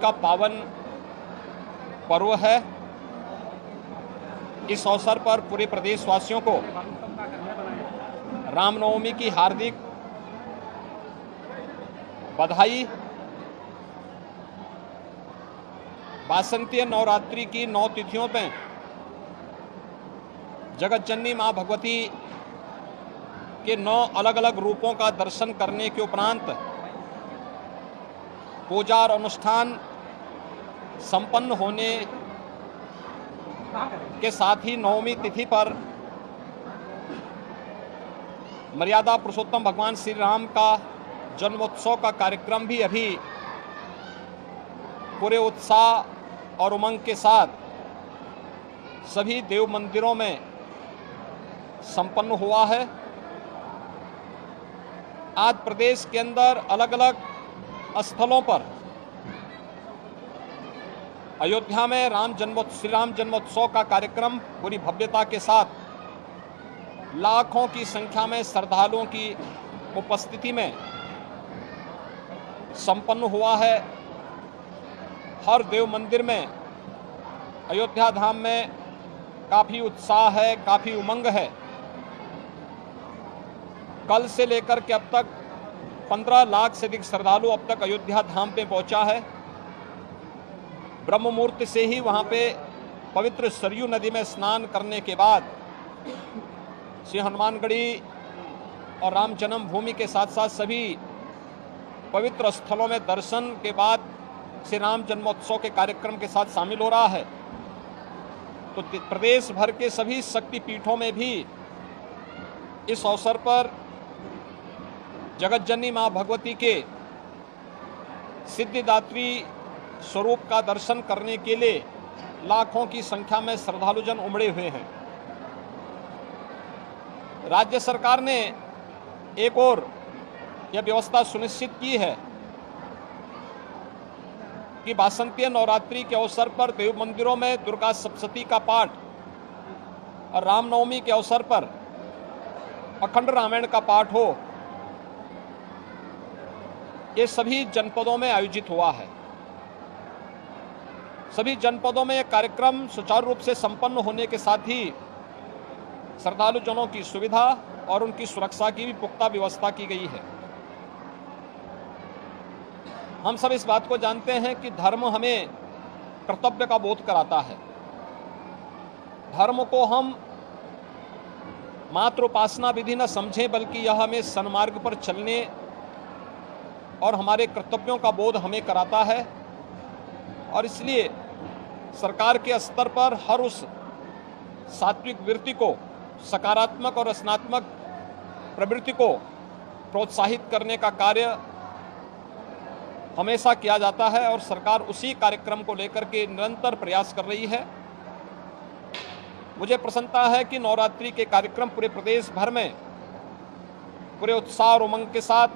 का पावन पर्व है। इस अवसर पर पूरे प्रदेशवासियों को रामनवमी की हार्दिक बधाई। वासंतीय नवरात्रि की 9 तिथियों में जगत जननी मां भगवती के 9 अलग अलग रूपों का दर्शन करने के उपरांत पूजा और अनुष्ठान संपन्न होने के साथ ही नवमी तिथि पर मर्यादा पुरुषोत्तम भगवान श्री राम का जन्मोत्सव का कार्यक्रम भी अभी पूरे उत्साह और उमंग के साथ सभी देव मंदिरों में संपन्न हुआ है। आज प्रदेश के अंदर अलग अलग स्थलों पर अयोध्या में श्री राम जन्मोत्सव का कार्यक्रम पूरी भव्यता के साथ लाखों की संख्या में श्रद्धालुओं की उपस्थिति में संपन्न हुआ है। हर देव मंदिर में अयोध्या धाम में काफ़ी उत्साह है, काफ़ी उमंग है। कल से लेकर के अब तक 15 लाख से अधिक श्रद्धालु अब तक अयोध्या धाम पे पहुंचा है। ब्रह्म मुहूर्त से ही वहां पे पवित्र सरयू नदी में स्नान करने के बाद श्री हनुमानगढ़ी और राम जन्मभूमि के साथ साथ सभी पवित्र स्थलों में दर्शन के बाद श्री राम जन्मोत्सव के कार्यक्रम के साथ शामिल हो रहा है। तो प्रदेश भर के सभी शक्तिपीठों में भी इस अवसर पर जगत जननी मां भगवती के सिद्धिदात्री स्वरूप का दर्शन करने के लिए लाखों की संख्या में श्रद्धालुजन उमड़े हुए हैं। राज्य सरकार ने एक और यह व्यवस्था सुनिश्चित की है कि वासंतीय नवरात्रि के अवसर पर देव मंदिरों में दुर्गा सप्तशती का पाठ और रामनवमी के अवसर पर अखंड रामायण का पाठ हो। ये सभी जनपदों में आयोजित हुआ है। सभी जनपदों में यह कार्यक्रम सुचारू रूप से संपन्न होने के साथ ही श्रद्धालुजनों की सुविधा और उनकी सुरक्षा की भी पुख्ता व्यवस्था की गई है। हम सब इस बात को जानते हैं कि धर्म हमें कर्तव्य का बोध कराता है। धर्म को हम मात्र उपासना विधि न समझें, बल्कि यह हमें सन्मार्ग पर चलने और हमारे कर्तव्यों का बोध हमें कराता है। और इसलिए सरकार के स्तर पर हर उस सात्विक वृत्ति को, सकारात्मक और रचनात्मक प्रवृत्ति को प्रोत्साहित करने का कार्य हमेशा किया जाता है और सरकार उसी कार्यक्रम को लेकर के निरंतर प्रयास कर रही है। मुझे प्रसन्नता है कि नवरात्रि के कार्यक्रम पूरे प्रदेश भर में पूरे उत्साह और उमंग के साथ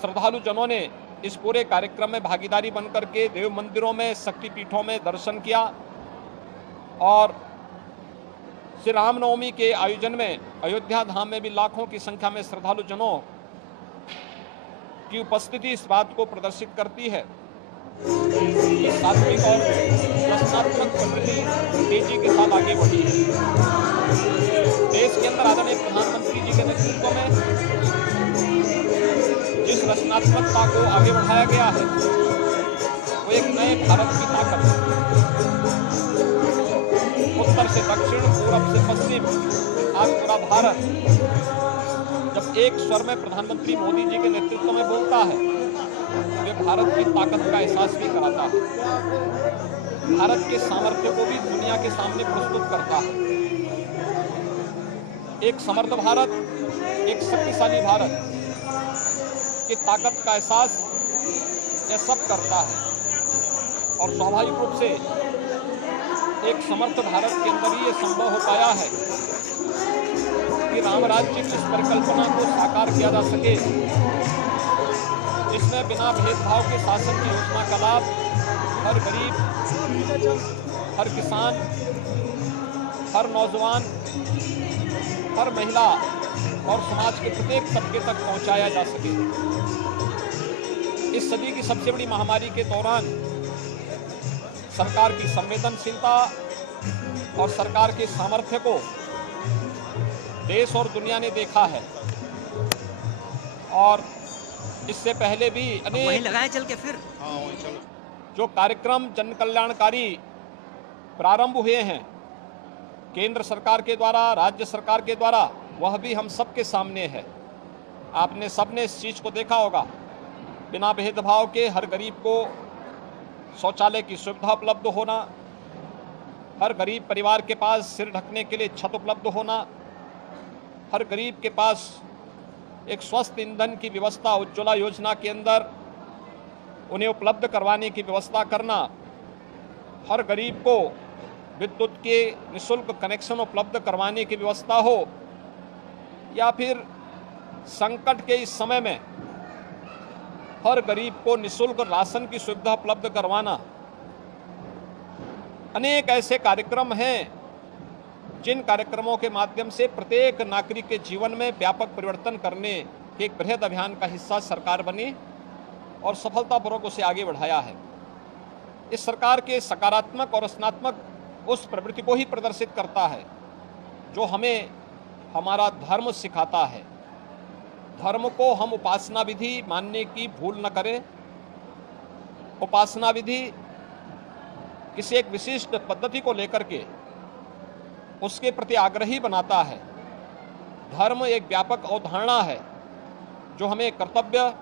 श्रद्धालु जनों ने इस पूरे कार्यक्रम में भागीदारी बनकर के देव मंदिरों में, शक्तिपीठों में दर्शन किया। और श्री रामनवमी के आयोजन में अयोध्या धाम में भी लाखों की संख्या में श्रद्धालु जनों की उपस्थिति इस बात को प्रदर्शित करती है कि सात्विक और रचनात्मक प्रवृत्ति तेजी के साथ आगे बढ़ी है। देश के अंदर आदरणीय प्रधानमंत्री जी के नेतृत्व में जिस रचनात्मकता को आगे बढ़ाया गया है वो एक नए भारत की ताकत है। उत्तर से दक्षिण, पूरब से पश्चिम, आज पूरा भारत जब एक स्वर में प्रधानमंत्री मोदी जी के नेतृत्व में बोलता है वे भारत की ताकत का एहसास भी कराता है, भारत के सामर्थ्य को भी दुनिया के सामने प्रस्तुत करता है। एक समर्थ भारत, एक शक्तिशाली भारत की ताकत का एहसास यह सब करता है। और स्वाभाविक रूप से एक समर्थ भारत के अंदर ही ये संभव हो पाया है कि राम राज्य की इस परिकल्पना को साकार किया जा सके, जिसमें बिना भेदभाव के शासन की योजना का लाभ हर गरीब, हर किसान, हर नौजवान, हर महिला और समाज के प्रत्येक तबके तक पहुंचाया जा सके। इस सदी की सबसे बड़ी महामारी के दौरान सरकार की संवेदनशीलता और सरकार के सामर्थ्य को देश और दुनिया ने देखा है। और इससे पहले भी वहीं अनेक लगाए चल के फिर जो कार्यक्रम जन कल्याणकारी प्रारंभ हुए हैं केंद्र सरकार के द्वारा, राज्य सरकार के द्वारा, वह भी हम सबके सामने है। आपने सबने इस चीज़ को देखा होगा, बिना भेदभाव के हर गरीब को शौचालय की सुविधा उपलब्ध होना, हर गरीब परिवार के पास सिर ढकने के लिए छत उपलब्ध होना, हर गरीब के पास एक स्वस्थ ईंधन की व्यवस्था उज्ज्वला योजना के अंदर उन्हें उपलब्ध करवाने की व्यवस्था करना, हर गरीब को विद्युत के निःशुल्क कनेक्शन उपलब्ध करवाने की व्यवस्था हो, या फिर संकट के इस समय में हर गरीब को निःशुल्क राशन की सुविधा उपलब्ध करवाना, अनेक ऐसे कार्यक्रम हैं जिन कार्यक्रमों के माध्यम से प्रत्येक नागरिक के जीवन में व्यापक परिवर्तन करने के एक बृहद अभियान का हिस्सा सरकार बनी और सफलतापूर्वक उसे आगे बढ़ाया है। इस सरकार के सकारात्मक और रचनात्मक उस प्रवृत्ति को ही प्रदर्शित करता है जो हमें हमारा धर्म सिखाता है। धर्म को हम उपासना विधि मानने की भूल न करें। उपासना विधि किसी एक विशिष्ट पद्धति को लेकर के उसके प्रति आग्रही बनाता है। धर्म एक व्यापक अवधारणा है जो हमें कर्तव्य,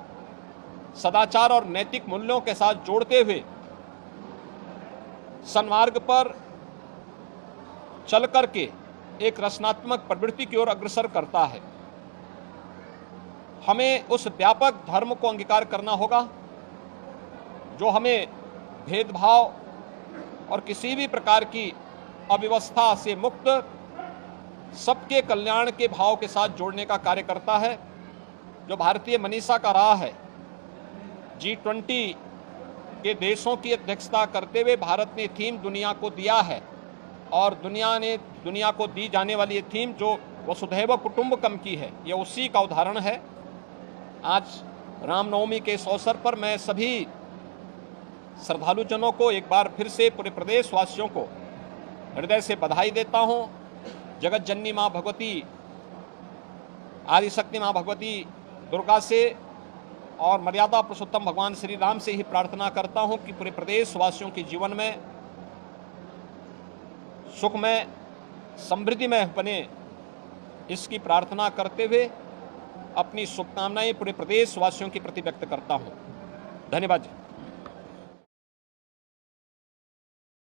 सदाचार और नैतिक मूल्यों के साथ जोड़ते हुए सन्मार्ग पर चल करके एक रचनात्मक प्रवृत्ति की ओर अग्रसर करता है। हमें उस व्यापक धर्म को अंगीकार करना होगा जो हमें भेदभाव और किसी भी प्रकार की अव्यवस्था से मुक्त सबके कल्याण के भाव के साथ जोड़ने का कार्य करता है। जो भारतीय मनीषा का रहा है, G20 के देशों की अध्यक्षता करते हुए भारत ने थीम दुनिया को दिया है और दुनिया को दी जाने वाली ये थीम जो वसुधैव कुटुंबकम की है, ये उसी का उदाहरण है। आज रामनवमी के इस अवसर पर मैं सभी श्रद्धालुजनों को एक बार फिर से पूरे प्रदेश वासियों को हृदय से बधाई देता हूँ। जगत जननी माँ भगवती, आदिशक्ति माँ भगवती दुर्गा से और मर्यादा पुरुषोत्तम भगवान श्री राम से ही प्रार्थना करता हूँ कि पूरे प्रदेश वासियों के जीवन में सुखमय, समृद्धिमय बने, इसकी प्रार्थना करते हुए अपनी शुभकामनाएं पूरे प्रदेश वासियों के प्रति व्यक्त करता हूँ। धन्यवाद।